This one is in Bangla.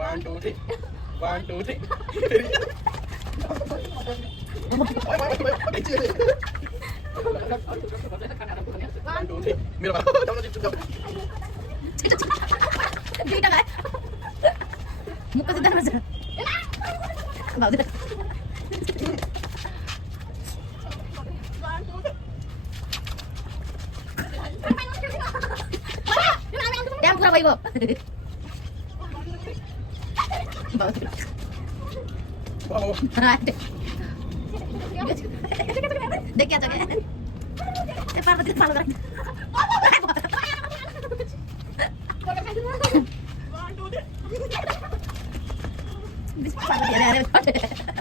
1 2 3 1 2 3 Mira, দুইটা ভাই মুখ তো দেখা যাচ্ছে বাবু ড্যাম পুরা পাইব দেখে আছো পার্বতী ভালো করে This part of the other